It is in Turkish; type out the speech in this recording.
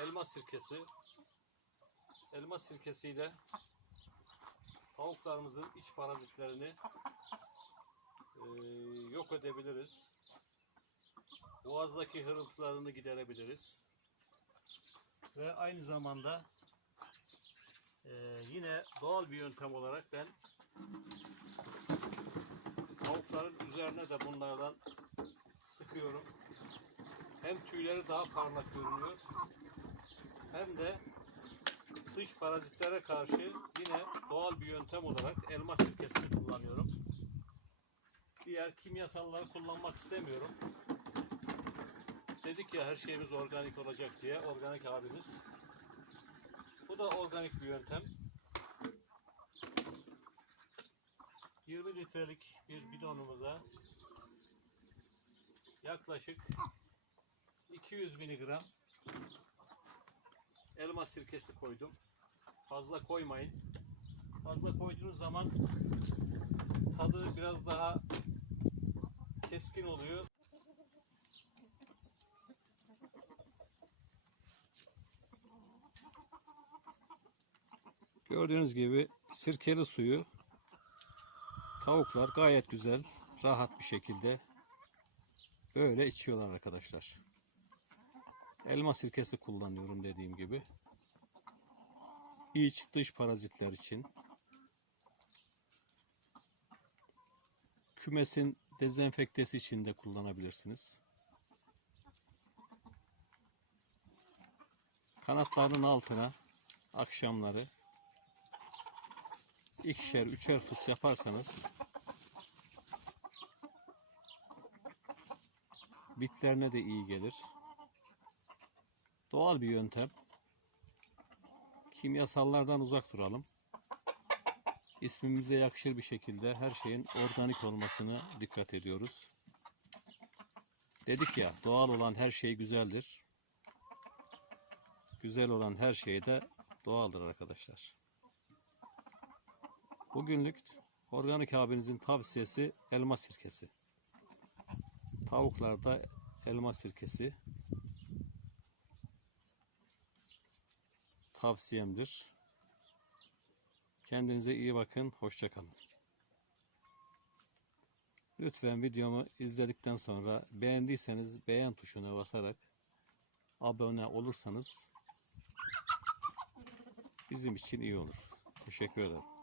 elma sirkesi. Elma sirkesiyle tavuklarımızın iç parazitlerini eee, yok edebiliriz. Boğazdaki hırıltılarını giderebiliriz. Ve aynı zamanda eee, yine doğal bir yöntem olarak ben tavukların üzerine de bunlardan sıkıyorum. Hem tüyleri daha parlak görünüyor hem de dış parazitlere karşı yine doğal bir yöntem olarak elma sirkesini kullanıyorum. Diğer kimyasalları kullanmak istemiyorum. Dedik ya her şeyimiz organik olacak diye organik abimiz. Bu da organik bir yöntem. 20 litrelik bir bidonumuza yaklaşık 200 miligram elma sirkesi koydum. Fazla koymayın. Fazla koyduğunuz zaman tadı biraz daha keskin oluyor. Gördüğünüz gibi sirkeli suyu tavuklar gayet güzel, rahat bir şekilde böyle içiyorlar arkadaşlar. Elma sirkesi kullanıyorum dediğim gibi. İç dış parazitler için. Kümesin dezenfektesi için de kullanabilirsiniz. Kanatlarının altına akşamları ikişer üçer fıs yaparsanız bitlerine de iyi gelir. Doğal bir yöntem. Kimyasallardan uzak duralım. İsmimize yakışır bir şekilde her şeyin organik olmasına dikkat ediyoruz. Dedik ya doğal olan her şey güzeldir. Güzel olan her şey de doğaldır arkadaşlar. Bugünlük organik abinizin tavsiyesi elma sirkesi. Tavuklarda elma sirkesi tavsiyemdir. Kendinize iyi bakın. Hoşçakalın. Lütfen videomu izledikten sonra beğendiyseniz beğen tuşuna basarak abone olursanız bizim için iyi olur. Teşekkür ederim.